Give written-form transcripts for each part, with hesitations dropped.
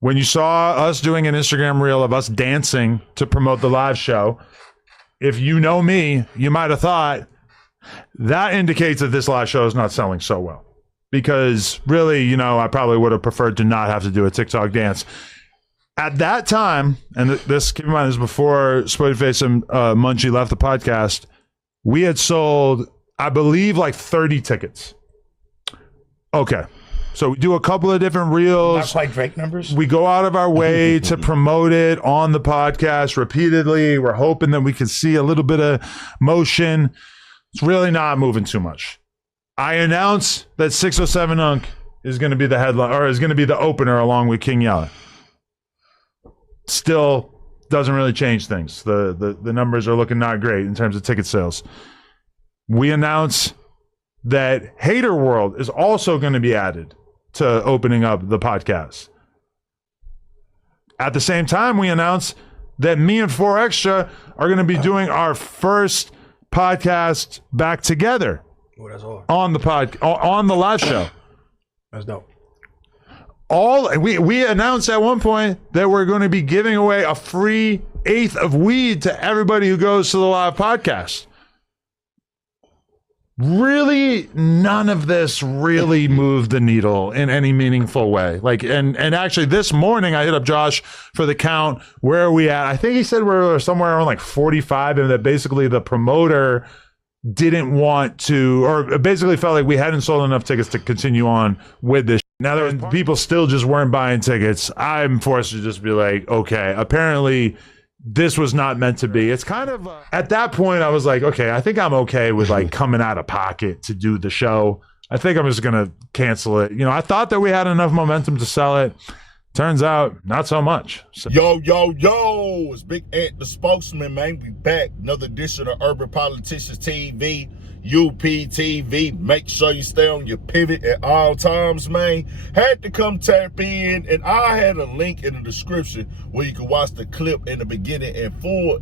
when you saw us doing an Instagram reel of us dancing to promote the live show, if you know me, you might have thought that indicates that this live show is not selling so well. Because really, I probably would have preferred to not have to do a TikTok dance. At that time, and this, keep in mind, this is before Spoiledface and Munchie left the podcast, we had sold, I believe, like 30 tickets. Okay. So we do a couple of different reels. Not quite Drake numbers. We go out of our way to promote it on the podcast repeatedly. We're hoping that we can see a little bit of motion. It's really not moving too much. I announce that 607 Unk is going to be the headline, or is going to be the opener along with King Yella. Still doesn't really change things. The numbers are looking not great in terms of ticket sales. We announce that Hater World is also going to be added to opening up the podcast. At the same time, we announce that me and 4Extra are going to be doing our first podcast back together on the live show. That's dope. We announced at one point that we're going to be giving away a free eighth of weed to everybody who goes to the live podcast. Really, none of this really moved the needle in any meaningful way. And actually this morning I hit up Josh for the count. Where are we at? I think he said we're somewhere around like 45, and that basically the promoter didn't want to, or basically felt like we hadn't sold enough tickets to continue on with this. Now that people still just weren't buying tickets, I'm forced to just be like, okay, apparently this was not meant to be. It's kind of, at that point I was like, okay, I think I'm okay with like coming out of pocket to do the show. I think I'm just going to cancel it. I thought that we had enough momentum to sell it. Turns out, not so much. So. Yo, it's Big Ant, the spokesman, man. We back. Another edition of Urban Politicians TV, UPTV. Make sure you stay on your pivot at all times, man. Had to come tap in, and I had a link in the description where you can watch the clip in the beginning and full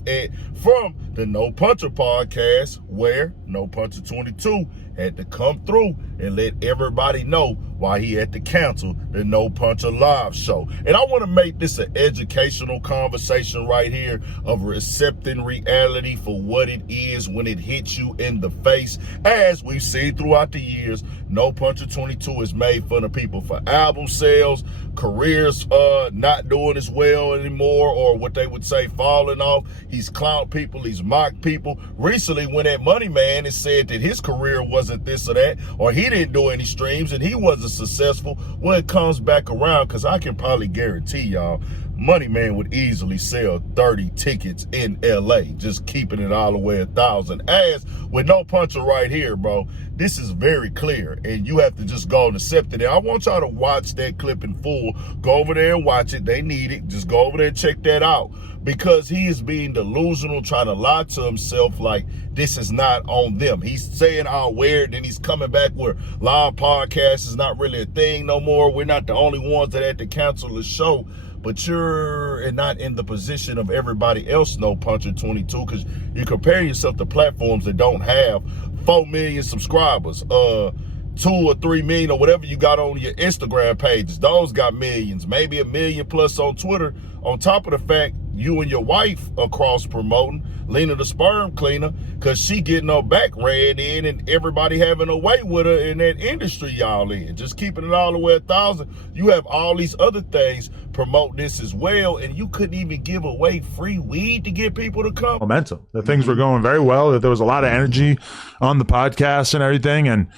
from the No Puncher podcast, where No Puncher22 had to come through and let everybody know why he had to cancel the No Puncher live show. And I want to make this an educational conversation right here of accepting reality for what it is when it hits you in the face. As we've seen throughout the years, No Puncher22 has made fun of people for album sales, careers not doing as well anymore, or what they would say falling off. He's clowned people, he's mocked people. Recently, when that Money Man has said that his career wasn't this or that, or he didn't do any streams and he wasn't successful, when it comes back around, because I can probably guarantee y'all, Money Man would easily sell 30 tickets in LA, just keeping it all the way 1,000. As with No Puncher right here, bro, this is very clear, and you have to just go and accept it. And I want y'all to watch that clip in full. Go over there and watch it. They need it. Just go over there and check that out, because he is being delusional, trying to lie to himself like this is not on them. He's saying how weird, and he's coming back where live podcast is not really a thing no more. We're not the only ones that had to cancel the show. But you're not in the position of everybody else, No Puncher22, because you compare yourself to platforms that don't have 4 million subscribers, 2 or 3 million, or whatever you got on your Instagram pages. Those got millions, maybe 1 million plus on Twitter. On top of the fact, you and your wife are cross-promoting Lena the Sperm Cleaner, because she getting her back ran in and everybody having a way with her in that industry y'all in. Just keeping it all the way 1,000. You have all these other things promote this as well, and you couldn't even give away free weed to get people to come. Momentum. The things were going very well, that there was a lot of energy on the podcast and everything, and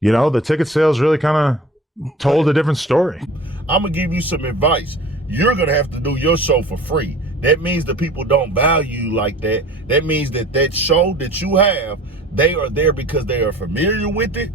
the ticket sales really kind of told a different story. I'm going to give you some advice. You're going to have to do your show for free. That means that people don't value you like that. That means that show that you have, they are there because they are familiar with it,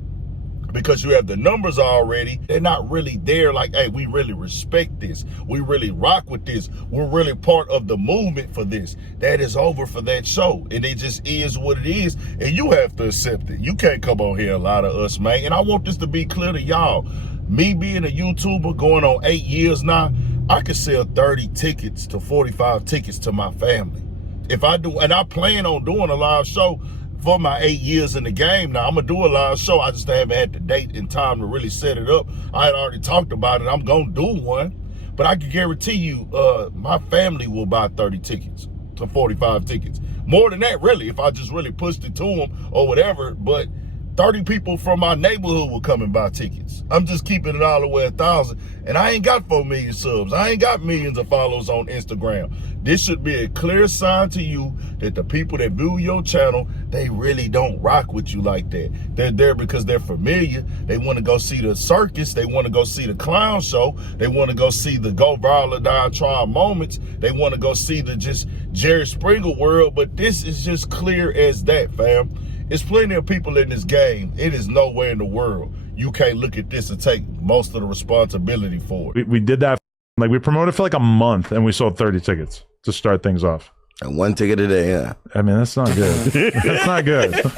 because you have the numbers already. They're not really there like, hey, we really respect this. We really rock with this. We're really part of the movement for this. That is over for that show. And it just is what it is. And you have to accept it. You can't come on here and lie to us, man. And I want this to be clear to y'all. Me being a YouTuber going on 8 years now, I could sell 30 tickets to 45 tickets to my family. If I do, and I plan on doing a live show for my 8 years in the game now. I'm going to do a live show. I just haven't had the date and time to really set it up. I had already talked about it. I'm going to do one. But I can guarantee you, my family will buy 30 tickets to 45 tickets. More than that, really, if I just really pushed it to them or whatever. But 30 people from my neighborhood will come and buy tickets. I'm just keeping it all the way 1,000. And I ain't got 4 million subs. I ain't got millions of followers on Instagram. This should be a clear sign to you that the people that view your channel, they really don't rock with you like that. They're there because they're familiar. They want to go see the circus. They want to go see the clown show. They want to go see the go viral or die trying moments. They want to go see the just Jerry Springer world. But this is just clear as that, fam. There's plenty of people in this game. It is nowhere in the world you can't look at this and take most of the responsibility for it. We did that. Like, we promoted for like a month and we sold 30 tickets to start things off. And 1 ticket a day, yeah. I mean, that's not good. That's not good.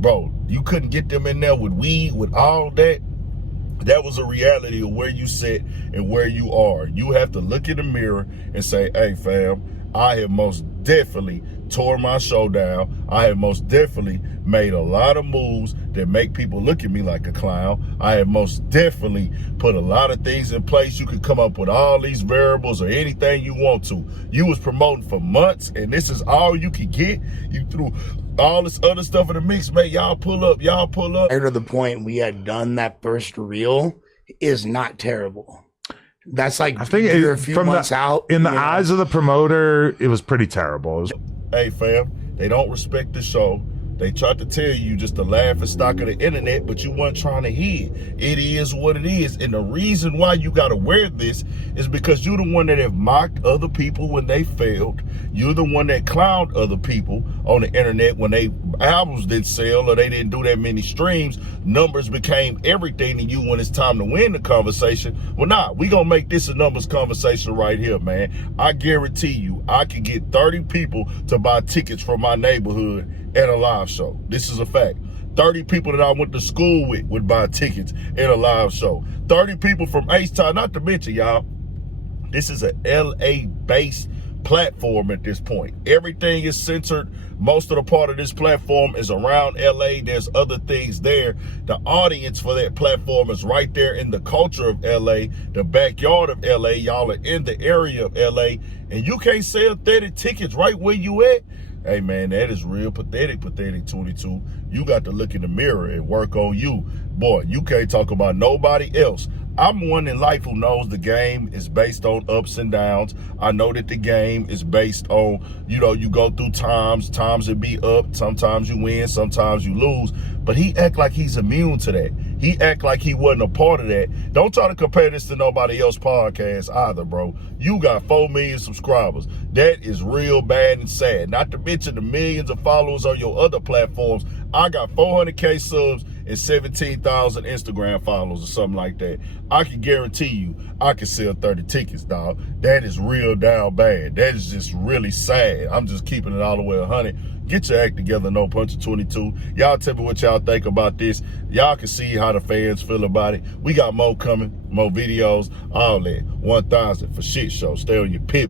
Bro, you couldn't get them in there with weed, with all that. That was a reality of where you sit and where you are. You have to look in the mirror and say, hey, fam, I have most definitely tore my show down. I have most definitely made a lot of moves that make people look at me like a clown. I have most definitely put a lot of things in place. You can come up with all these variables or anything you want to. You was promoting for months and this is all you could get. You threw all this other stuff in the mix, man. Y'all pull up, y'all pull up. Prior to the point we had done that first reel is not terrible. That's like, I think a few months out. In the eyes of the promoter, it was pretty terrible. It was, hey, fam, they don't respect the show. They tried to tell you just to laugh and stock of the internet, but you weren't trying to hear. It is what it is. And the reason why you got to wear this is because you're the one that have mocked other people when they failed. You're the one that clowned other people on the internet when they albums didn't sell or they didn't do that many streams. Numbers became everything to you when it's time to win the conversation. Well, nah, we gonna make this a numbers conversation right here, man. I guarantee you, I could get 30 people to buy tickets from my neighborhood at a live show. This is a fact. 30 people that I went to school with would buy tickets at a live show. 30 people from H-Town, not to mention, y'all, this is a LA-based platform at this point. Everything is centered. Most of the part of this platform is around LA. There's other things there. The audience for that platform is right there in the culture of LA, the backyard of LA. Y'all are in the area of LA, and you can't sell 30 tickets right where you at. Hey, man, that is real pathetic, 22. You got to look in the mirror and work on you. Boy, you can't talk about nobody else. I'm one in life who knows the game is based on ups and downs. I know that the game is based on, you know, you go through times it be up, sometimes you win, sometimes you lose. But he act like he's immune to that. He act like he wasn't a part of that. Don't try to compare this to nobody else's podcast either, bro. You got 4 million subscribers. That is real bad and sad. Not to mention the millions of followers on your other platforms. I got 400K subs and 17,000 Instagram followers or something like that. I can guarantee you I can sell 30 tickets, dog. That is real down bad. That is just really sad. I'm just keeping it all the way 100. Get your act together, No Puncher 22. Y'all tell me what y'all think about this. Y'all can see how the fans feel about it. We got more coming, more videos, all that. 1,000 for shit show. Stay on your pip.